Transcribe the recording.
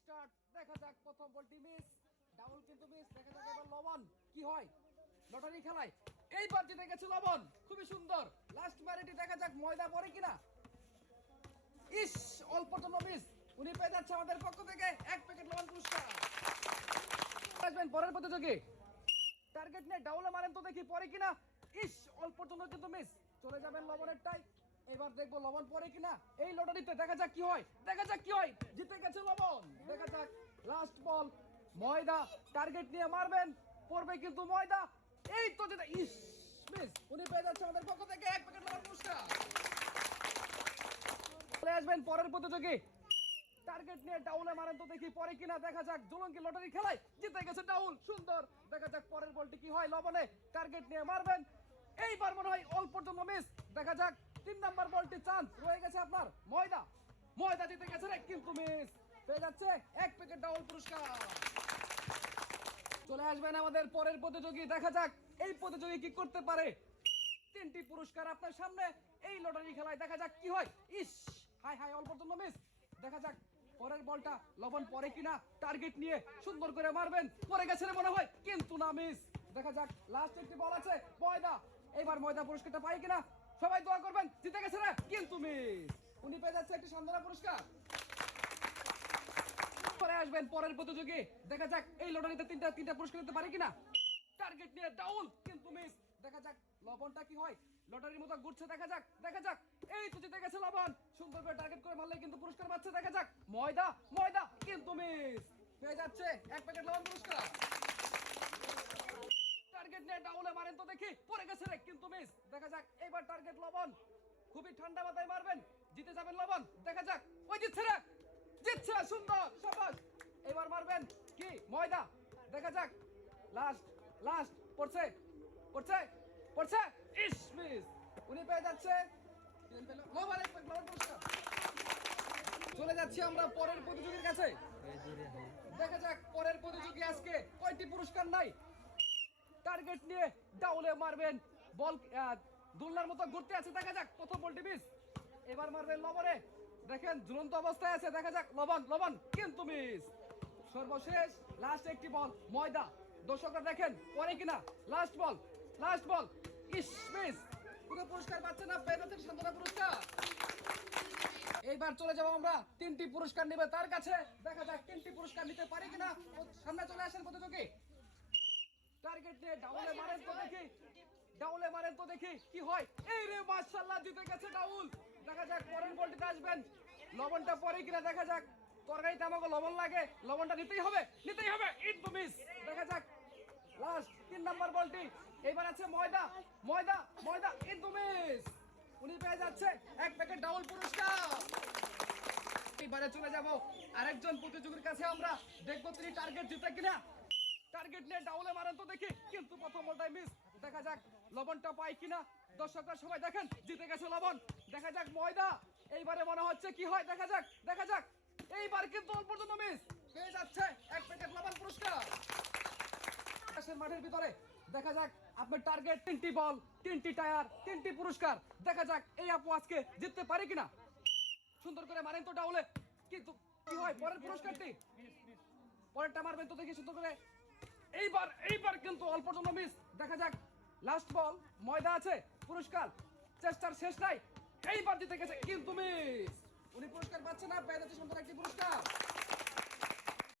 Start দেখা যাক, প্রথম বলটি মিস ডাবল কিন্তু মিস দেখা যাক এবার লবণ কি হয়। লটারি খেলায়। এইবার জিতে গেছে লবণ, খুবই সুন্দর। লাস্ট বারেটি দেখা যাক ময়দা পড়ে কিনা। ইস অল্প জন্য মিস উনি পেয়ে যাচ্ছে আমাদের পক্ষ থেকে এক প্যাকেট লবণ পুরস্কার। আসবেন পরের প্রতিযোগী। টার্গেট নিয়ে ডাউলে মারেন তো দেখি পরে কিনা। ইস অল্প জন্য কিন্তু মিস চলে যাবেন লবণের টাই। এবার দেখব লবণ পরে কিনা। এই লটারিতে দেখা যাক কি হয়। দেখা যাক কি হয়। জিতে গেছে লবণ। দেখা যাক। লাস্ট বল ময়দা টার্গেট নিয়ে মারবেন। পড়বে কিন্তু ময়দা। এই তো যেটা ইস মিস উনি পেয়ে যাচ্ছে আমাদের পক্ষ থেকে এক প্যাকেট লবণ পুরস্কার। চলে আসবেন পরের প্রতিযোগী। টার্গেট নিয়ে ডাউলে মারেন তো দেখি পরে কিনা। দেখা যাক জুলঙ্কি লটারি খেলায় জিতে গেছে ডাউল সুন্দর। দেখা যাক পরের বলটি কি হয় লবণে। টার্গেট নিয়ে মারবেন। এইবার মনে হয় অল্প জন্য মিস দেখা যাক। তিন নাম্বার বলটি চান্স রয়ে গেছে আপনার ময়দা। ময়দা জিতে গেছে রে, কিন্তু মিস পেয়ে যাচ্ছে এক প্যাকেট ডাউল পুরস্কার। চলে আসবেন আমাদের পরের প্রতিযোগী, দেখা যাক এই প্রতিযোগী কি করতে পারে। তিনটি পুরস্কার আপনার সামনে এই লটারি খেলায়, দেখা যাক কি হয়। ইস, হাই হাই, অল্প জন্য মিস দেখা যাক পরের বলটা লবণ পরে কিনা টার্গেট নিয়ে সুন্দর করে মারবেন। পরে গেছে রে মনে হয়, কিন্তু না মিস দেখা যাক লাস্ট একটি বল আছে, ময়দা। এবার ময়দা পুরস্কারটা পাই কিনা? সবাই দোয়া করবেন, জিতে গেছে রে কিন্তু মিস উনি পেয়ে যাচ্ছে একটি সান্ত্বনা পুরস্কার। পরে আসবেন পরের প্রতিযোগী। দেখা যাক এই লটারিতে তিনটা তিনটা পুরস্কার দিতে পারে কিনা। টার্গেট নিয়ে ডাউন কিন্তু মিস দেখা যাক লবণটা কি হয়। লটারির মতো ঘুরছে, দেখা যাক দেখা যাক। এই তো জিতে গেছে লবণ। সুন্দর করে টার্গেট করে মারলে কিন্তু পুরস্কার পাচ্ছে, দেখা যাক। ময়দা ময়দা, কিন্তু মিস পেয়ে যাচ্ছে এক প্যাকেট লবণ পুরস্কার। টার্গেট নিয়ে ডাউলে মারেন তো দেখি, পড়ে গেছে রে, কিন্তু মিস এবার টার্গেট লবণ। খুবই ঠান্ডা মাথায় মারবেন, জিতে যাবেন লবণ। দেখা যাক, ওই জিতছে রে। জিতছে, সুন্দর সবাস এবার মারবেন কি? ময়দা। দেখা যাক। লাস্ট লাস্ট পড়ছে পড়ছে পড়ছে। ইস মিস উনি পেয়ে যাচ্ছে। চলে যাচ্ছি আমরা পরের প্রতিযোগীর কাছে। দেখা যাক পরের প্রতিযোগী আজকে কয়টি পুরস্কার নাই টার্গেট নিয়ে ডাউলে মারবেন। বল দোলনার মতো ঘুরতে আছে, দেখা যাক। প্রথম বলটি মিস এবার মারবেন লবণে। দেখেন, ঝুলন্ত অবস্থায় আছে, দেখা যাক। লবণ লবণ, কিন্তু মিস সর্বশেষ লাস্ট একটি বল, ময়দা। দর্শকরা দেখেন, পরে কিনা? Last ball last ball is miss কোনো পুরস্কার পাচ্ছে না যাচ্ছেন সান্ত্বনা পুরস্কার। এইবার চলে যাব আমরা, তিনটি পুরস্কার নেবে তার কাছে। দেখা যাক, তিনটি পুরস্কার নিতে পারি কিনা। সামনে চলে আসেন প্রতিযোগী। টার্গেট দিয়ে ডাউলে মারেন তো দেখি ডাউলে মারেন তো দেখি, কি হয়? এই রে, মাশাআল্লাহ, জিতে গেছে ডাউল। দেখা যাক, পরের বলটিতে আসবেন। লবণটা পরে কিনা, দেখা যাক। তরকারিতে আমাকে লবণ লাগে, লবণটা নিতেই হবে নিতেই হবে। ইট মিস দেখা যাক লাস্ট তিন নাম্বার বলটি। এবার আছে ময়দা ময়দা ময়দা ইট মিস উনি পেয়ে যাচ্ছে এক প্যাকেট ডাউল পুরস্কার। এবারে চলে যাব আরেকজন প্রতিযোগীর কাছে আমরা। দেখব তিনি টার্গেট জিতে কিনা। টার্গেট নিয়ে ডাউলে মারেন তো দেখি, কিন্তু প্রথম বলটাই মিস দেখা যাক লবণটা পাই কিনা। দর্শকরা সবাই দেখেন, জিতে গেছে লবণ। দেখা যাক ময়দা। এইবারে মনে হচ্ছে কি হয়, দেখা যাক দেখা যাক। এইবার কিন্তু অল্প পর্যন্ত মিস পেয়ে যাচ্ছে? এক প্যাকেট লবণ পুরস্কার। মাঠের ভিতরে, দেখা যাক আপনার টার্গেট তিনটি বল তিনটি টায়ার তিনটি পুরস্কার। দেখা যাক এই আপু আজকে জিততে পারে কিনা। সুন্দর করে মারেন তো ডাউলে কিন্তু কি হয়, পরের পুরস্কারটি? পরেরটা মারবেন তো দেখি সুন্দর করে। এইবার এইবার কিন্তু অল্প জন্য মিস দেখা যাক লাস্ট বল ময়দা আছে, পুরস্কার। চেষ্টার শেষ নাই এইবার দিতে গেছে কিন্তু মিস উনি পুরস্কার পাচ্ছে না পেয়ে যাচ্ছে সন্তান একটি পুরস্কার।